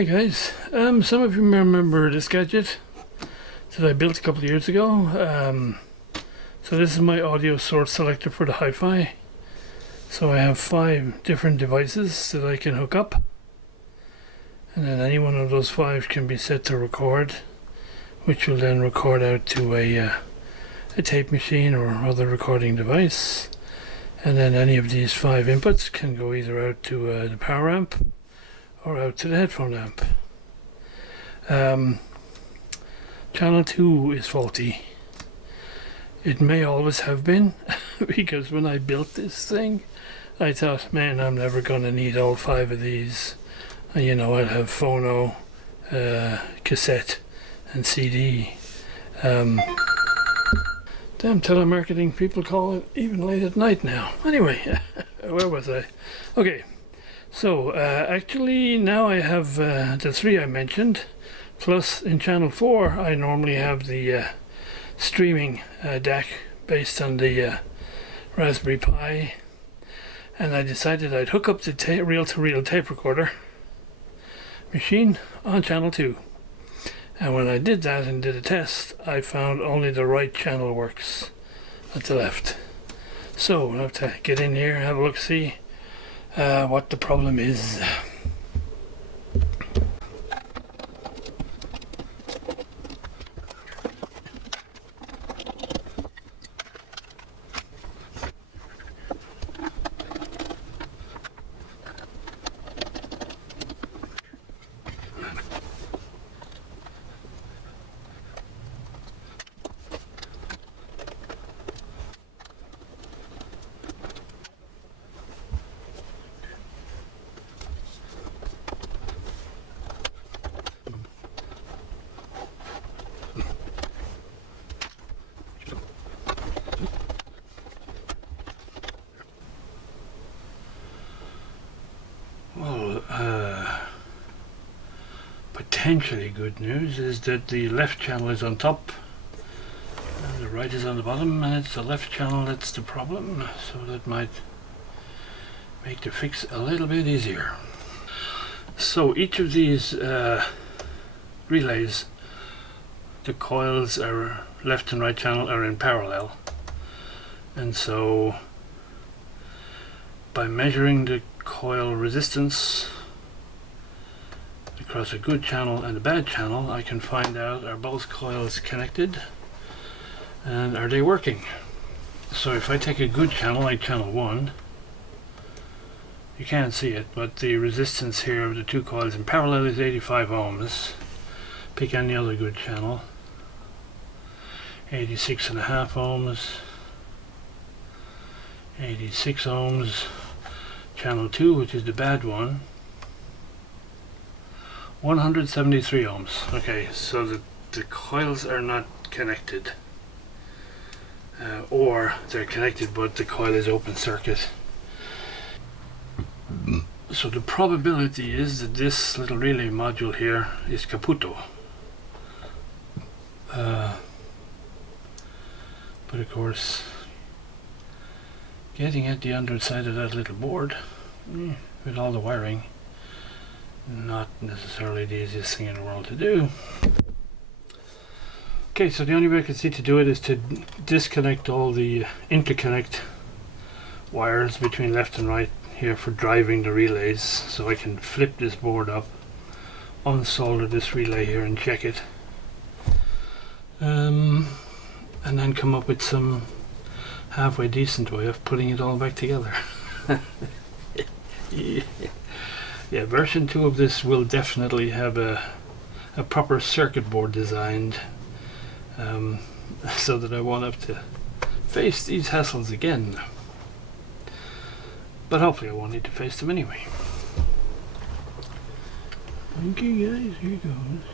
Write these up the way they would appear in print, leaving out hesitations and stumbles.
Hi guys, some of you may remember this gadget that I built a couple of years ago. So this is my audio source selector for the hi-fi. So I have 5 different devices that I can hook up, and then any one of those 5 can be set to record, which will then record out to a tape machine or other recording device. And then any of these 5 inputs can go either out to the power amp or out to the headphone amp. Channel 2 is faulty. It may always have been, because when I built this thing, I thought, man, I'm never going to need all 5 of these. You know, I'd have phono, cassette, and CD. Damn telemarketing people call it even late at night now. Anyway, where was I? Okay. So actually now I have the 3 I mentioned, plus in channel 4 I normally have the streaming DAC based on the Raspberry Pi, and I decided I'd hook up the reel-to-reel tape recorder machine on channel 2. And when I did that and did a test, I found only the right channel works at the left. So I'll have to get in here, have a look, see what the problem is. Well, potentially good news is that the left channel is on top and the right is on the bottom, and it's the left channel that's the problem, so that might make the fix a little bit easier. So each of these relays, the coils are left and right channel are in parallel, and so by measuring the coil resistance across a good channel and a bad channel, I can find out, are both coils connected and are they working. So if I take a good channel like channel 1, you can't see it, but the resistance here of the 2 coils in parallel is 85 ohms. Pick any other good channel, 86.5 ohms, 86 ohms. Channel 2, which is the bad one, 173 ohms. Okay, so the coils are not connected, or they're connected but the coil is open circuit. So the probability is that this little relay module here is caputto. But of course, getting at the underside of that little board with all the wiring, not necessarily the easiest thing in the world to do. Okay, so the only way I can see to do it is to disconnect all the interconnect wires between left and right here for driving the relays, so I can flip this board up, unsolder this relay here and check it, and then come up with some halfway decent way of putting it all back together. Yeah, version 2 of this will definitely have a proper circuit board designed, so that I won't have to face these hassles again. But hopefully I won't need to face them anyway. Okay guys, here goes.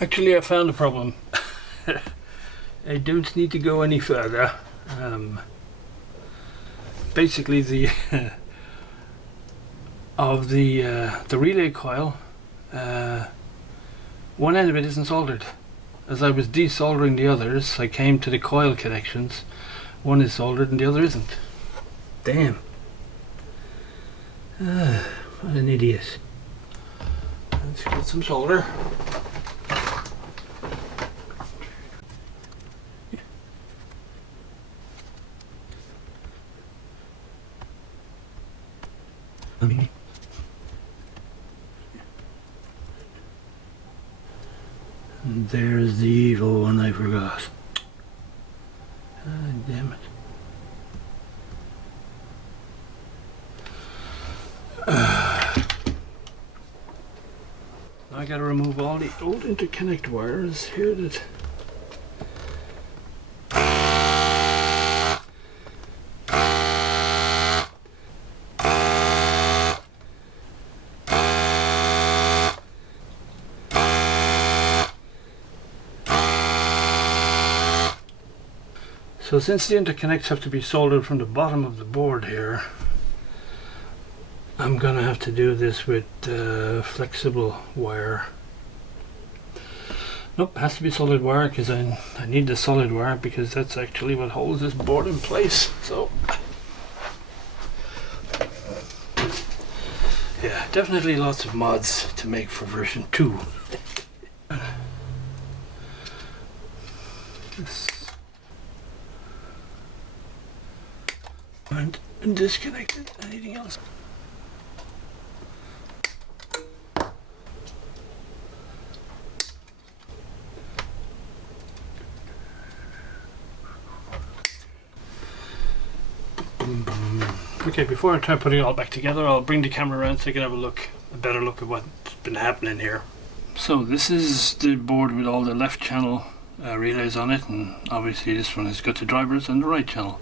Actually, I found a problem. I don't need to go any further. Basically, the of the relay coil, one end of it isn't soldered. As I was desoldering the others, I came to the coil connections. One is soldered and the other isn't. Damn. What an idiot. Let's get some solder. And there's the evil one I forgot. Ah, damn it. I gotta remove all the old interconnect wires here that So since the interconnects have to be soldered from the bottom of the board here, I'm gonna have to do this with flexible wire. Nope, has to be solid wire because I need the solid wire because that's actually what holds this board in place. So yeah, definitely lots of mods to make for version 2. And disconnected. Anything else? Okay, before I try putting it all back together, I'll bring the camera around so you can have a better look at what's been happening here. So this is the board with all the left channel relays on it, and obviously this one has got the drivers and the right channel.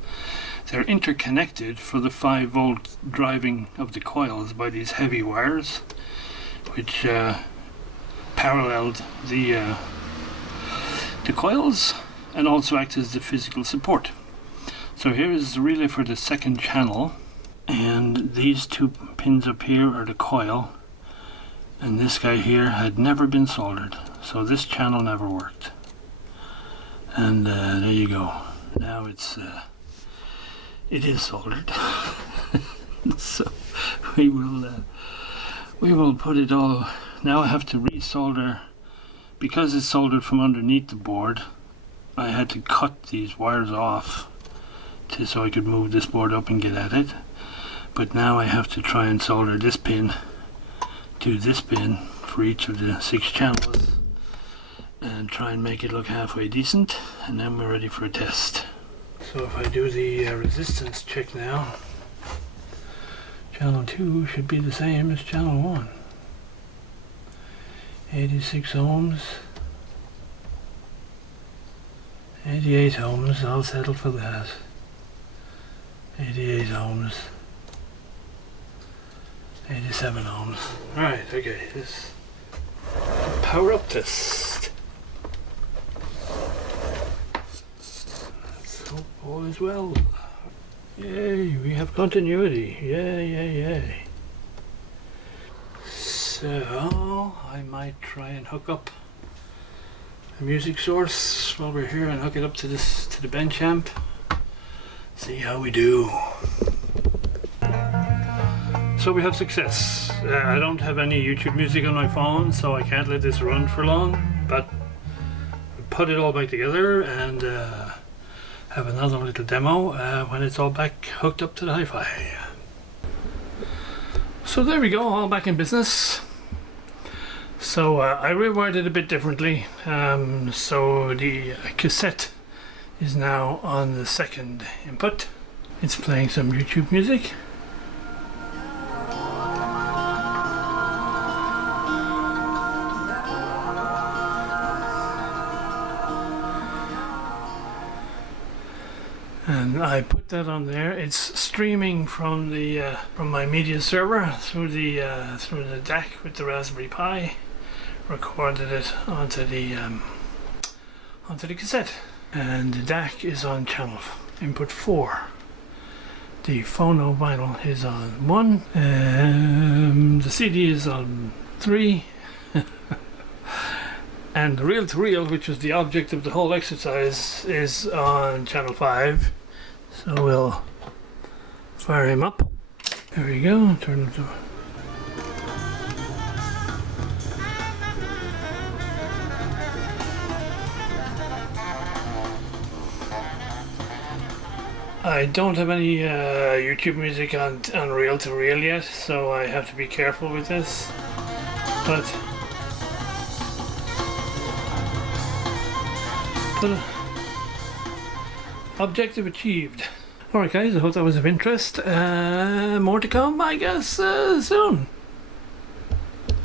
They're interconnected for the 5-volt driving of the coils by these heavy wires, which paralleled the coils and also act as the physical support. So here is the relay for the second channel, and these two pins up here are the coil, and this guy here had never been soldered, so this channel never worked. And there you go. Now it is soldered. So we will put it all. Now I have to resolder, because it's soldered from underneath the board. I had to cut these wires off so I could move this board up and get at it. But now I have to try and solder this pin to this pin for each of the 6 channels and try and make it look halfway decent, and then we're ready for a test. So if I do the resistance check now, channel 2 should be the same as channel 1. 86 ohms, 88 ohms, I'll settle for that. 88 ohms, 87 ohms. Alright, okay, this power up test. All is well. Yay, we have continuity. Yay, yay, yay. So I might try and hook up a music source while we're here and hook it up to the bench amp. See how we do. So we have success. I don't have any YouTube music on my phone, so I can't let this run for long, but we put it all back together and have another little demo when it's all back hooked up to the hi-fi. So there we go, all back in business. So I rewired it a bit differently. So the cassette is now on the second input. It's playing some YouTube music. And I put that on there. It's streaming from the from my media server through the DAC with the Raspberry Pi. Recorded it onto the onto the cassette. And the DAC is on channel input 4. The phono vinyl is on 1. The CD is on 3. And the reel-to-reel, which was the object of the whole exercise, is on channel 5. So we'll fire him up. There we go. Turn it to. I don't have any YouTube music on reel-to-reel yet, so I have to be careful with this. But objective achieved. Alright guys, I hope that was of interest. More to come, I guess, soon.